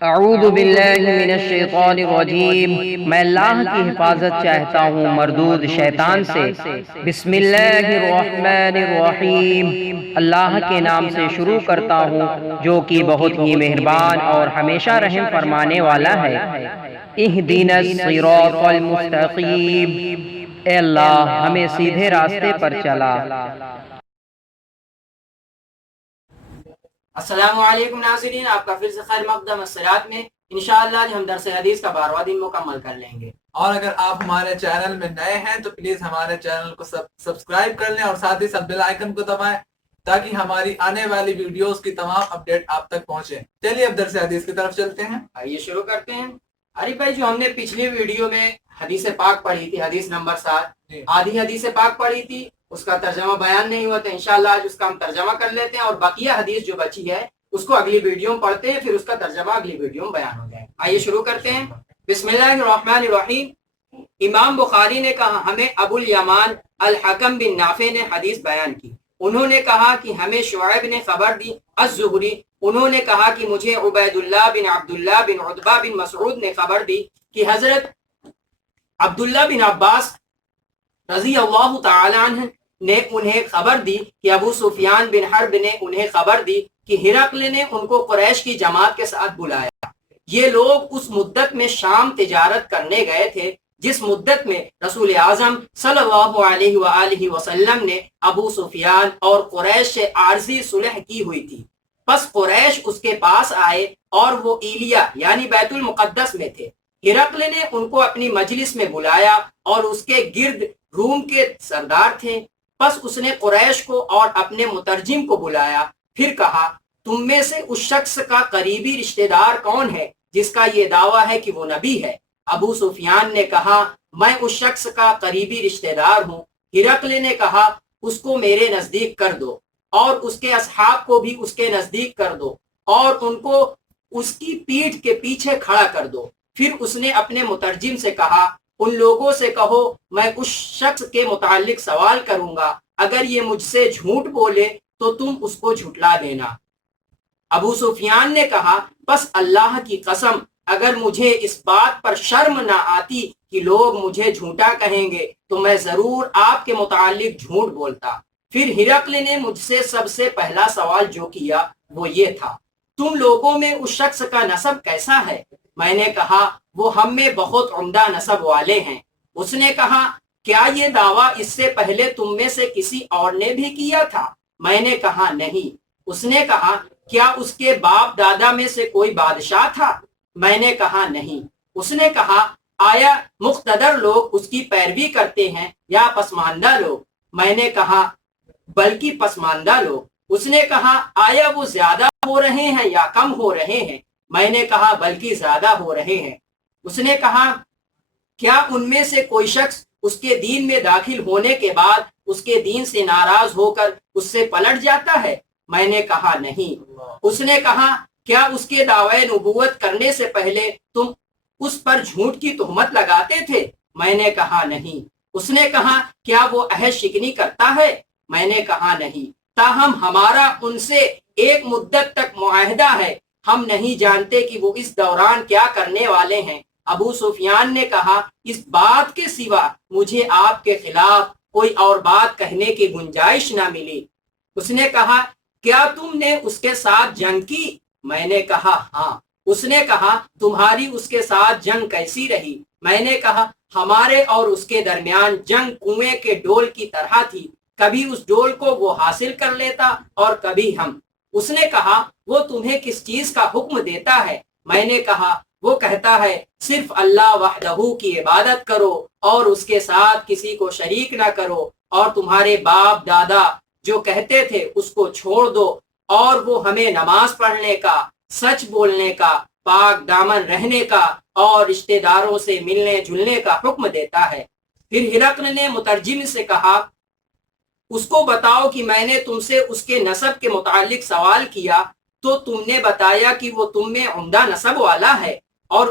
اعوذ باللہ من الشیطان الرجیم، میں اللہ کی حفاظت چاہتا ہوں مردود شیطان سے۔ بسم اللہ الرحمن الرحیم، اللہ کے نام سے شروع کرتا ہوں جو کہ بہت ہی مہربان اور ہمیشہ رحم فرمانے والا ہے۔ اہدنا الصراط المستقیم، اے اللہ ہمیں سیدھے راستے پر چلا۔ السلام علیکم ناظرین، آپ کا پھر سے خیر مقدم الصراط میں انشاءاللہ آج ہم درس حدیث کا 12واں دن مکمل کر لیں گے۔ اور اگر آپ ہمارے چینل میں نئے ہیں تو پلیز ہمارے چینل کو سبسکرائب کر لیں اور ساتھ ہی ساتھ بیل آئیکن کو دبائیں تاکہ ہماری آنے والی ویڈیوز کی تمام اپڈیٹ آپ تک پہنچے۔ چلیے اب درس حدیث کی طرف چلتے ہیں۔ آئیے شروع کرتے ہیں۔ عارف بھائی، جو ہم نے پچھلی ویڈیو میں حدیث پاک پڑھی تھی، حدیث نمبر 7 آدھی حدیث پاک پڑھی تھی، اس کا ترجمہ بیان نہیں ہوا، تو انشاءاللہ آج اس کا ہم ترجمہ کر لیتے ہیں اور بقیہ حدیث جو بچی ہے اس کو اگلی ویڈیو میں پڑھتے ہیں، پھر اس کا ترجمہ اگلی ویڈیو میں بیان ہو جائے۔ آئیے شروع کرتے ہیں۔ بسم اللہ الرحمن الرحیم۔ امام بخاری نے کہا ہمیں ابو الیمان الحکم بن نافع نے حدیث بیان کی، انہوں نے کہا کہ ہمیں شعیب نے خبر دی الزہری، انہوں نے کہا کہ مجھے عبید اللہ بن عبداللہ بن عتبہ بن مسعود نے خبر دی کہ حضرت عبداللہ بن عباس رضی اللہ تعالی عنہ نے انہیں خبر دی کہ ابو سفیان بن حرب نے انہیں خبر دی کہ ہرقل نے ان کو قریش کی جماعت کے ساتھ بلایا۔ یہ لوگ اس مدت میں شام تجارت کرنے گئے تھے جس مدت میں رسول اعظم صلی اللہ علیہ وآلہ وسلم نے ابو سفیان اور قریش سے عارضی صلح کی ہوئی تھی۔ پس قریش اس کے پاس آئے اور وہ ایلیا یعنی بیت المقدس میں تھے۔ ہرقل نے ان کو اپنی مجلس میں بلایا اور اس کے گرد روم کے سردار تھے۔ پس اس نے قریش کو اور اپنے مترجم کو بلایا، پھر کہا تم میں سے اس شخص کا قریبی رشتہ دار کون ہے جس کا یہ دعویٰ ہے کہ وہ نبی ہے؟ ابو سفیان نے کہا میں اس شخص کا قریبی رشتہ دار ہوں۔ ہرقل نے کہا اس کو میرے نزدیک کر دو اور اس کے اصحاب کو بھی اس کے نزدیک کر دو اور ان کو اس کی پیٹھ کے پیچھے کھڑا کر دو۔ پھر اس نے اپنے مترجم سے کہا ان لوگوں سے کہو میں اس شخص کے متعلق سوال کروں گا، اگر یہ مجھ سے جھوٹ بولے تو تم اس کو جھٹلا دینا۔ ابو سفیان نے کہا بس اللہ کی قسم اگر مجھے اس بات پر شرم نہ آتی کہ لوگ مجھے جھوٹا کہیں گے تو میں ضرور آپ کے متعلق جھوٹ بولتا۔ پھر ہرقل نے مجھ سے سب سے پہلا سوال جو کیا وہ یہ تھا تم لوگوں میں اس شخص کا نسب کیسا ہے؟ میں نے کہا وہ ہم میں بہت عمدہ نسب والے ہیں۔ اس نے کہا کیا یہ دعویٰ اس سے پہلے تم میں سے کسی اور نے بھی کیا تھا؟ میں نے کہا نہیں۔ اس نے کہا کیا اس کے باپ دادا میں سے کوئی بادشاہ تھا؟ میں نے کہا نہیں۔ اس نے کہا آیا مقتدر لوگ اس کی پیروی کرتے ہیں یا پسماندہ لوگ؟ میں نے کہا بلکہ پسماندہ لوگ۔ اس نے کہا آیا وہ زیادہ ہو رہے ہیں یا کم ہو رہے ہیں؟ میں نے کہا بلکہ زیادہ ہو رہے ہیں۔ اس نے کہا کیا ان میں سے کوئی شخص اس کے دین میں داخل ہونے کے بعد اس کے دین سے ناراض ہو کر اس سے پلٹ جاتا ہے؟ میں نے کہا نہیں۔ اس نے کہا کیا اس کے دعوی نبوت کرنے سے پہلے تم اس پر جھوٹ کی تہمت لگاتے تھے؟ میں نے کہا نہیں۔ اس نے کہا کیا وہ عہد شکنی کرتا ہے؟ میں نے کہا نہیں، تاہم ہمارا ان سے ایک مدت تک معاہدہ ہے، ہم نہیں جانتے کہ وہ اس دوران کیا کرنے والے ہیں۔ ابو سفیان نے کہا اس بات کے سوا مجھے آپ کے خلاف کوئی اور بات کہنے کی گنجائش نہ ملی۔ اس نے کہا کیا تم نے اس کے ساتھ جنگ کی؟ میں نے کہا ہاں۔ اس نے کہا تمہاری اس کے ساتھ جنگ کیسی رہی؟ میں نے کہا ہمارے اور اس کے درمیان جنگ کنویں کے ڈول کی طرح تھی، کبھی اس ڈول کو وہ حاصل کر لیتا اور کبھی ہم۔ اس نے کہا وہ تمہیں کس چیز کا حکم دیتا ہے؟ میں نے کہا وہ کہتا ہے صرف اللہ وحدہ کی عبادت کرو اور اس کے ساتھ کسی کو شریک نہ کرو، اور تمہارے باپ دادا جو کہتے تھے اس کو چھوڑ دو، اور وہ ہمیں نماز پڑھنے کا، سچ بولنے کا، پاک دامن رہنے کا اور رشتہ داروں سے ملنے جلنے کا حکم دیتا ہے۔ پھر ہرقل نے مترجم سے کہا اس کو بتاؤ کہ میں نے تم سے اس کے نسب کے متعلق سوال کیا تو تم نے بتایا کہ وہ تم میں عمدہ نسب والا ہے، اور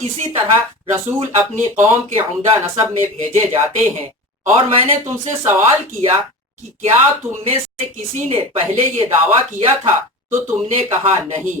اسی طرح رسول اپنی قوم کے عمدہ نسب میں بھیجے جاتے ہیں۔ اور میں نے تم سے سوال کیا کہ کیا تم میں سے کسی نے پہلے یہ دعویٰ کیا تھا تو تم نے کہا نہیں۔